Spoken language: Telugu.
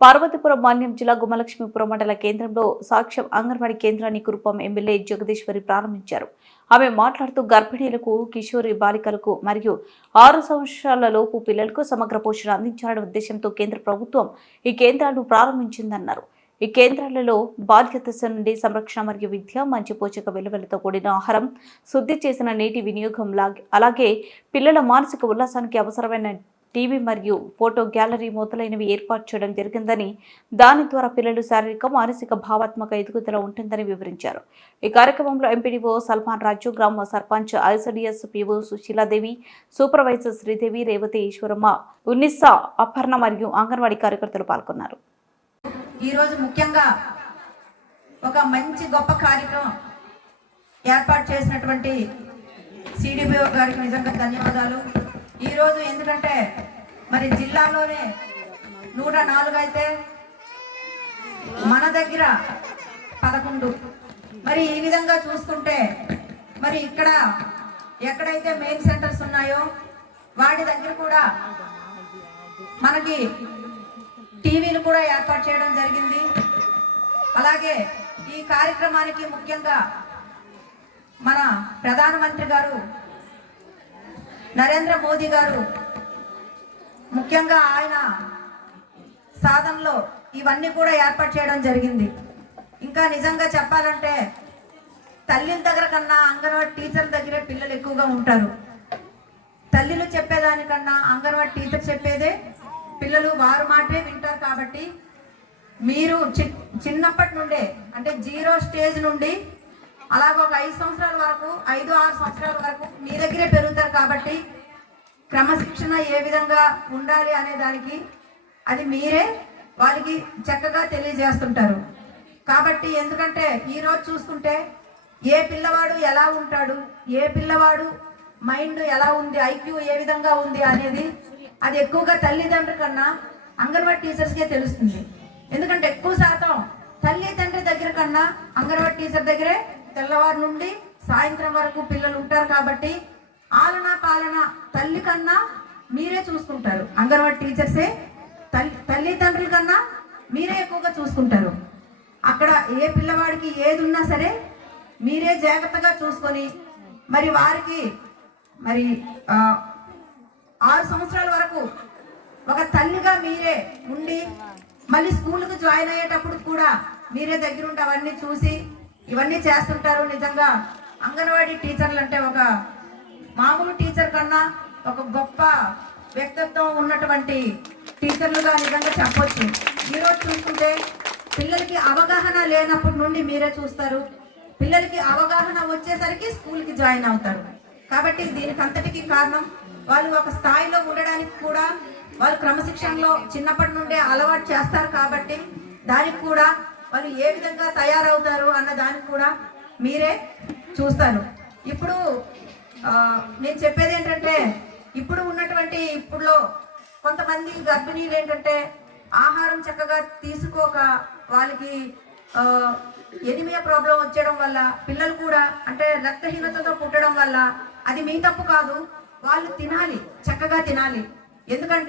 పార్వతీపురం మాన్యం జిల్లా గుమ్మలక్ష్మీపురం మండల కేంద్రంలో సాక్ష్యం అంగన్వాడీ కేంద్రాన్ని కురుపం ఎమ్మెల్యే జగదీశ్వరి ప్రారంభించారు. ఆమె మాట్లాడుతూ గర్భిణీలకు కిషోరి బాలికలకు మరియు ఆరు సంవత్సరాల లోపు పిల్లలకు సమగ్ర పోషణ అందించాలనే ఉద్దేశంతో కేంద్ర ప్రభుత్వం ఈ కేంద్రాలను ప్రారంభించిందన్నారు. ఈ కేంద్రాలలో బాధ్యత నుండి సంరక్షణ మరియు విద్య మంచి పోషక విలువలతో కూడిన ఆహారం శుద్ధి చేసిన నీటి వినియోగం అలాగే పిల్లల మానసిక ఉల్లాసానికి అవసరమైన టీవీ మరియు ఫోటో గ్యాలరీ మొదలైనవి ఏర్పాటు చేయడం జరిగిందని దాని ద్వారా పిల్లలు శారీరక మానసిక భావాత్మక ఎదుగుదల ఉంటుందని వివరించారు. ఈ కార్యక్రమంలో ఎంపీడీఓ సల్మాన్ రాజు గ్రామ sarpanch ICDS PO Susheeladevi supervisor Sridevi Revathi Eswaramma Unnisa Aparna మరియు అంగన్వాడీ కార్యకర్తలు పాల్గొన్నారు. ఈరోజు ముఖ్యంగా ఒక మంచి గొప్ప కార్యక్రమం ఏర్పాటు చేసినటువంటి సిడిపిఓ గారికి నిజంగా ధన్యవాదాలు. ఈరోజు ఎందుకంటే మరి జిల్లాలోనే నూట నాలుగు అయితే మన దగ్గర పదకొండు. మరి ఈ విధంగా చూసుకుంటే మరి ఇక్కడ ఎక్కడైతే మెయిన్ సెంటర్స్ ఉన్నాయో వాటి దగ్గర కూడా మనకి టీవీలు కూడా ఏర్పాటు చేయడం జరిగింది. అలాగే ఈ కార్యక్రమానికి ముఖ్యంగా మన ప్రధానమంత్రి గారు నరేంద్ర మోదీ గారు ముఖ్యంగా ఆయన సాధనలో ఇవన్నీ కూడా ఏర్పాటు చేయడం జరిగింది. ఇంకా నిజంగా చెప్పాలంటే తల్లిల దగ్గర కన్నా అంగన్వాడీ టీచర్ దగ్గరే పిల్లలు ఎక్కువగా ఉంటారు. తల్లిలు చెప్పేదానికన్నా అంగన్వాడీ టీచర్ చెప్పేదే పిల్లలు వారు మాటే వింటారు కాబట్టి మీరు చి- చిన్నప్పటి నుండే అంటే జీరో స్టేజ్ నుండి అలాగే ఒక ఐదు సంవత్సరాల వరకు ఐదు ఆరు సంవత్సరాల వరకు మీ దగ్గరే పెరుగుతారు కాబట్టి క్రమశిక్షణ ఏ విధంగా ఉండాలి అనే దానికి అది మీరే వాళ్ళకి చక్కగా తెలియజేస్తుంటారు. కాబట్టి ఎందుకంటే ఈరోజు చూసుకుంటే ఏ పిల్లవాడు ఎలా ఉంటాడు ఏ పిల్లవాడు మైండ్ ఎలా ఉంది ఐక్యూ ఏ విధంగా ఉంది అనేది అది ఎక్కువగా తల్లిదండ్రుల కన్నా అంగన్వాడీ టీచర్స్కే తెలుస్తుంది. ఎందుకంటే ఎక్కువ శాతం తల్లి తండ్రి దగ్గర కన్నా అంగన్వాడీ టీచర్ దగ్గరే తెల్లవారు నుండి సాయంత్రం వరకు పిల్లలు ఉంటారు కాబట్టి ఆలన పాలన తల్లి కన్నా మీరే చూసుకుంటారు. అంగన్వాడీ టీచర్సే తల్లి తల్లిదండ్రుల కన్నా మీరే ఎక్కువగా చూసుకుంటారు. అక్కడ ఏ పిల్లవాడికి ఏది ఉన్నా సరే మీరే జాగ్రత్తగా చూసుకొని మరి వారికి మరి ఆరు సంవత్సరాల వరకు ఒక తల్లిగా మీరే ఉండి మళ్ళీ స్కూల్కి జాయిన్ అయ్యేటప్పుడు కూడా మీరే దగ్గరుండి అవన్నీ చూసి ఇవన్నీ చేస్తుంటారు నిజంగా. అంగన్వాడీ టీచర్లు అంటే ఒక మామూలు టీచర్ కన్నా ఒక గొప్ప వ్యక్తిత్వం ఉన్నటువంటి టీచర్లుగా నిజంగా చెప్పొచ్చు. ఈరోజు చూసుకుంటే పిల్లలకి అవగాహన లేనప్పటి నుండి మీరే చూస్తారు. పిల్లలకి అవగాహన వచ్చేసరికి స్కూల్కి జాయిన్ అవుతారు. కాబట్టి దీనికి అంతటికి కారణం వాళ్ళు ఒక స్థాయిలో ఉండడానికి కూడా వాళ్ళు క్రమశిక్షణలో చిన్నప్పటి నుండే అలవాటు చేస్తారు కాబట్టి దానికి కూడా వాళ్ళు ఏ విధంగా తయారవుతారు అన్న దానికి కూడా మీరే చూస్తారు ఇప్పుడు నేను చెప్పేది ఏంటంటే ఇప్పుడు ఉన్నటువంటి ఇప్పుడులో కొంతమంది గర్భిణీలు ఏంటంటే ఆహారం చక్కగా తీసుకోక వాళ్ళకి ఆ, ఎనిమియా ప్రాబ్లం వచ్చేయడం వల్ల పిల్లలు కూడా అంటే రక్తహీనతతో పుట్టడం వల్ల అది మీ తప్పు కాదు. వాళ్ళు తినాలి చక్కగా తినాలి. ఎందుకంటే